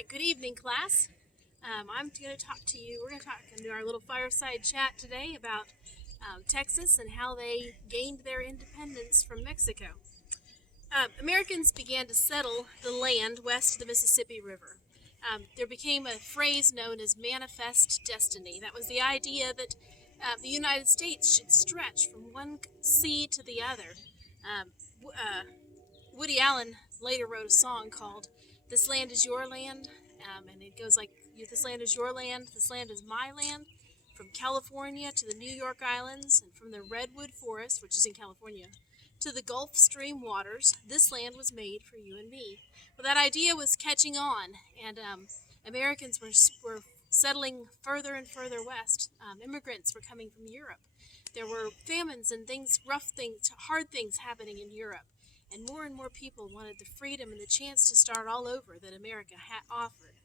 right, good evening, class. I'm going to talk to you. We're going to talk into our little fireside chat today about Texas and how they gained their independence from Mexico. Americans began to settle the land west of the Mississippi River. There became a phrase known as manifest destiny. That was the idea that the United States should stretch from one sea to the other. Woody Allen later wrote a song called "This Land Is Your Land," and it goes like, "This land is your land, this land is my land, from California to the New York Islands, and from the Redwood Forest, which is in California, to the Gulf Stream waters, this land was made for you and me." Well, that idea was catching on, and Americans were settling further and further west. Immigrants were coming from Europe. There were famines and rough things, hard things happening in Europe. And more people wanted the freedom and the chance to start all over that America had offered.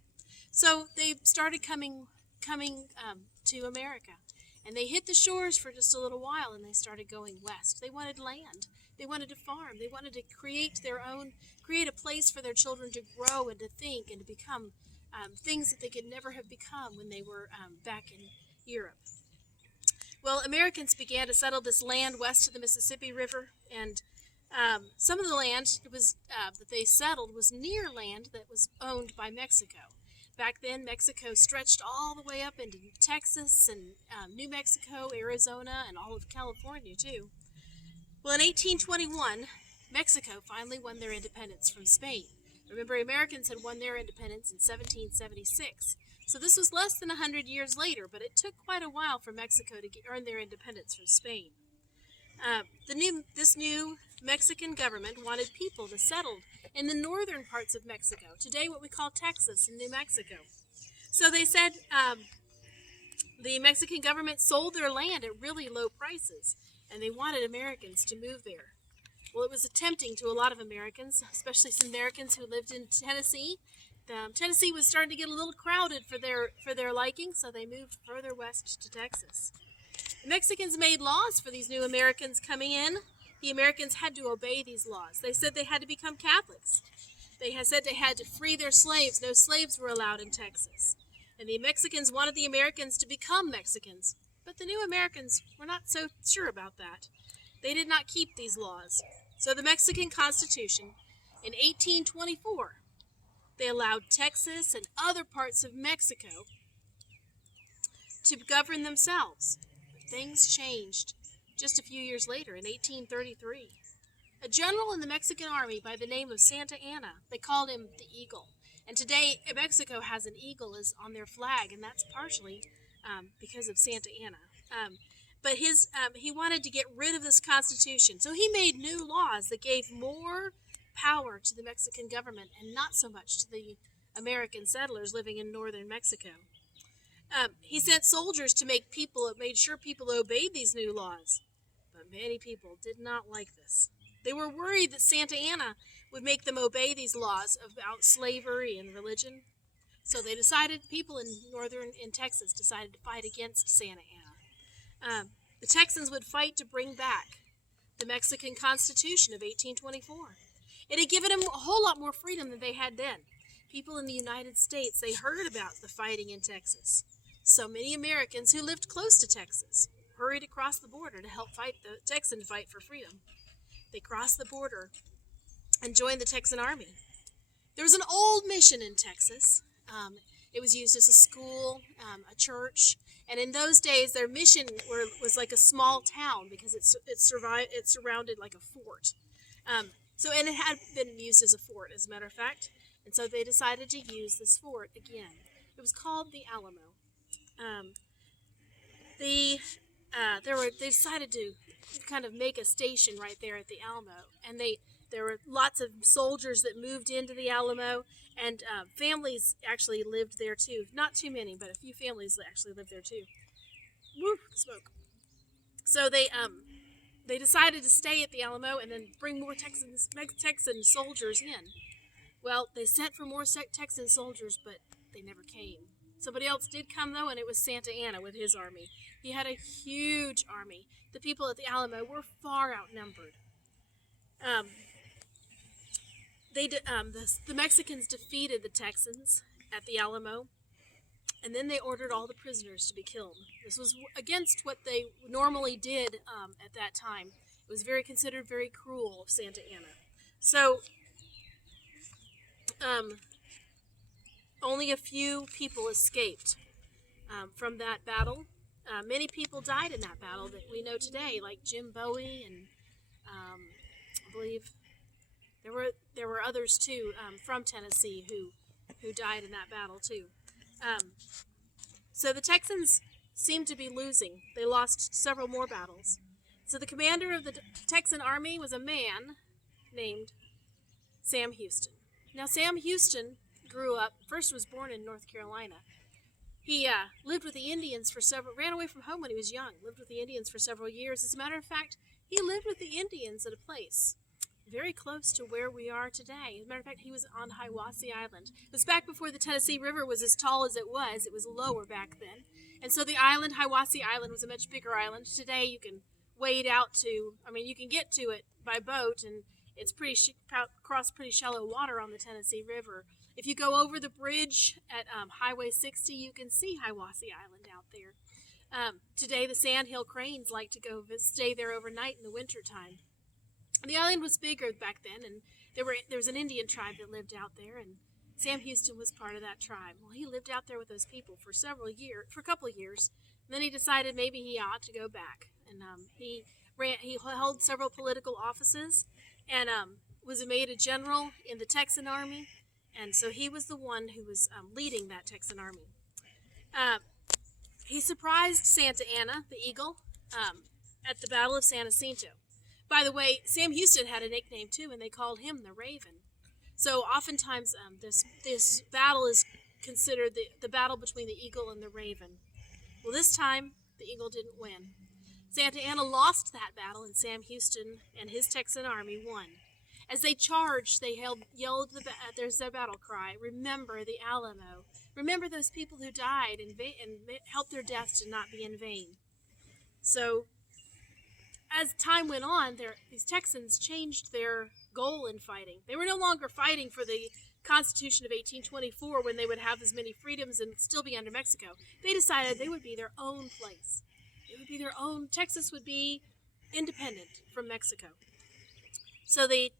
So they started coming to America, and they hit the shores for just a little while, and they started going west. They wanted land. They wanted to farm. They wanted to create a place for their children to grow and to think and to become things that they could never have become when they were back in Europe. Well, Americans began to settle this land west of the Mississippi River, and some of the land that they settled was near land that was owned by Mexico. Back then, Mexico stretched all the way up into Texas and New Mexico, Arizona, and all of California, too. Well, in 1821, Mexico finally won their independence from Spain. Remember, Americans had won their independence in 1776. So this was less than 100 years later, but it took quite a while for Mexico to earn their independence from Spain. This new Mexican government wanted people to settle in the northern parts of Mexico, today what we call Texas and New Mexico. So they said the Mexican government sold their land at really low prices, and they wanted Americans to move there. Well, it was tempting to a lot of Americans, especially some Americans who lived in Tennessee. Tennessee was starting to get a little crowded for their liking, so they moved further west to Texas. The Mexicans made laws for these new Americans coming in. The Americans had to obey these laws. They said they had to become Catholics. They had said they had to free their slaves. No slaves were allowed in Texas. And the Mexicans wanted the Americans to become Mexicans. But the new Americans were not so sure about that. They did not keep these laws. So the Mexican Constitution, in 1824, they allowed Texas and other parts of Mexico to govern themselves. Things changed just a few years later, in 1833. A general in the Mexican army by the name of Santa Anna, they called him the Eagle. And today, Mexico has an eagle on their flag, and that's partially because of Santa Anna. But he wanted to get rid of this constitution, so he made new laws that gave more power to the Mexican government and not so much to the American settlers living in northern Mexico. He sent soldiers to made sure people obeyed these new laws. But many people did not like this. They were worried that Santa Anna would make them obey these laws about slavery and religion. So people in Texas decided to fight against Santa Anna. The Texans would fight to bring back the Mexican Constitution of 1824. It had given them a whole lot more freedom than they had then. People in the United States, they heard about the fighting in Texas. So many Americans who lived close to Texas hurried across the border to help fight the Texan fight for freedom. They crossed the border and joined the Texan army. There was an old mission in Texas. It was used as a school, a church, and in those days their mission was like a small town because it surrounded like a fort. And it had been used as a fort, as a matter of fact, and so they decided to use this fort again. It was called the Alamo. They decided to kind of make a station right there at the Alamo, and there were lots of soldiers that moved into the Alamo, and families actually lived there too. Not too many, but a few families actually lived there too. Woo, smoke. So they decided to stay at the Alamo and then bring more Texan soldiers in. Well, they sent for more Texan soldiers, but they never came. Somebody else did come, though, and it was Santa Anna with his army. He had a huge army. The people at the Alamo were far outnumbered. The Mexicans defeated the Texans at the Alamo, and then they ordered all the prisoners to be killed. This was against what they normally did at that time. It was considered very cruel of Santa Anna. So only a few people escaped from that battle. Many people died in that battle that we know today, like Jim Bowie, and I believe there were others too from Tennessee who died in that battle too. So the Texans seemed to be losing. They lost several more battles. So the commander of the Texan army was a man named Sam Houston. Now Sam Houston grew up, first was born in North Carolina. He lived with the Indians ran away from home when he was young, lived with the Indians for several years. As a matter of fact, he lived with the Indians at a place very close to where we are today. As a matter of fact, he was on Hiwassee Island. It was back before the Tennessee River was as tall as it was. It was lower back then. And so the island, Hiwassee Island, was a much bigger island. Today you can wade out you can get to it by boat, and it's across pretty shallow water on the Tennessee River. If you go over the bridge at Highway 60, you can see Hiwassee Island out there. Today the sandhill cranes like to go stay there overnight in the wintertime. The island was bigger back then, and there was an Indian tribe that lived out there, and Sam Houston was part of that tribe. Well, he lived out there with those people for a couple of years. And then he decided maybe he ought to go back, and he held several political offices, and was made a general in the Texan army, and so he was the one who was leading that Texan army. He surprised Santa Anna, the eagle, at the Battle of San Jacinto. By the way, Sam Houston had a nickname too, and they called him the Raven. So oftentimes this battle is considered the battle between the eagle and the raven. Well, this time the eagle didn't win. Santa Anna lost that battle, and Sam Houston and his Texan army won. As they charged, they yelled there's their battle cry, "Remember the Alamo. Remember those people who died and help their deaths to not be in vain." So as time went on, these Texans changed their goal in fighting. They were no longer fighting for the Constitution of 1824 when they would have as many freedoms and still be under Mexico. They decided they would be their own place. It would be their own. Texas would be independent from Mexico. So they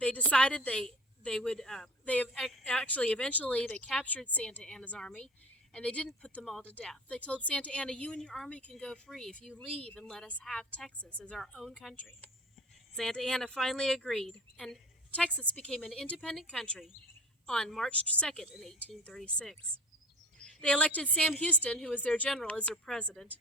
decided they would eventually they captured Santa Anna's army, and they didn't put them all to death. They told Santa Anna, "You and your army can go free if you leave and let us have Texas as our own country." Santa Anna finally agreed, and Texas became an independent country on March 2nd in 1836. They elected Sam Houston, who was their general, as their president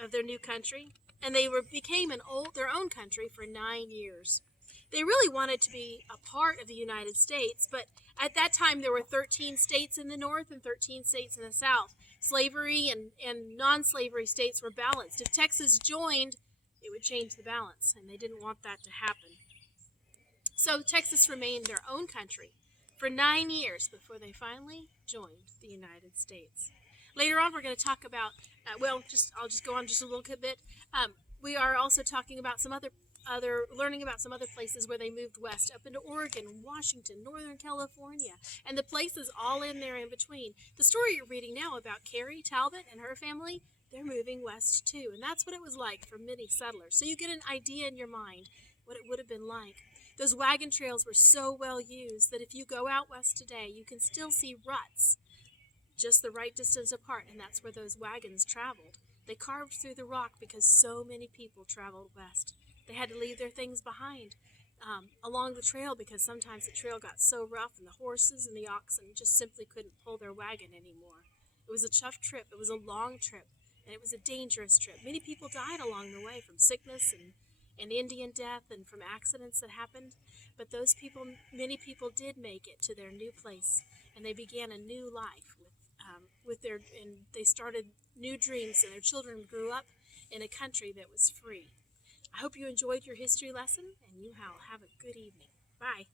of their new country, and they became their own country for 9 years. They really wanted to be a part of the United States, but at that time there were 13 states in the north and 13 states in the south. Slavery and non-slavery states were balanced. If Texas joined, it would change the balance, and they didn't want that to happen. So Texas remained their own country for 9 years before they finally joined the United States. Later on, we're going to talk about, I'll just go on just a little bit. We are also talking about learning about some other places where they moved west, up into Oregon, Washington, Northern California, and the places all in there in between. The story you're reading now about Carrie Talbot and her family, they're moving west too, and that's what it was like for many settlers. So you get an idea in your mind what it would have been like. Those wagon trails were so well used that if you go out west today, you can still see ruts just the right distance apart, and that's where those wagons traveled. They carved through the rock because so many people traveled west. They had to leave their things behind along the trail because sometimes the trail got so rough and the horses and the oxen just simply couldn't pull their wagon anymore. It was a tough trip. It was a long trip, and it was a dangerous trip. Many people died along the way from sickness and Indian death and from accidents that happened, but many people did make it to their new place, and they began a new life and they started new dreams, and their children grew up in a country that was free. I hope you enjoyed your history lesson, and you have a good evening. Bye.